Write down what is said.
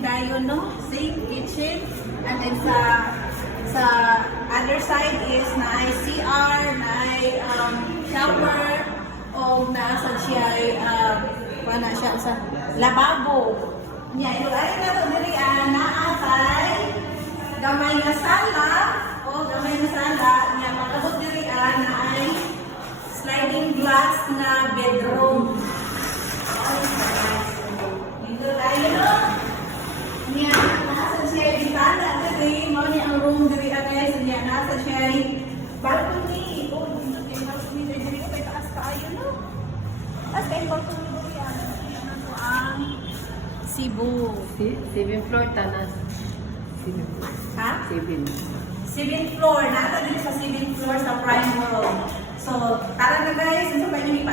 tayo, no? Sink, kitchen. And then sa other side is na ay CR, na ay shower, o nasa siya ay paano siya sa lababo. Nya, ito ay na ito diri naatay gamay nga sala, o gamay nga sala, nya makabot diri na ay sliding glass na bedroom. Ito tayo, no? Nya, nasa siya ay bitana diri, mo ni ang room diri guys, nya nasa siya ay balcony. O, dito kay balcony diri kay taas kaayo, no? Taas kay balcony diri ano ang Cebu. 7th floor, tanas. 7th floor. Ha? 7. 7th floor. Nasa dito sa 7th floor sa prime room. So, tara na guys. Ito pa yung ipa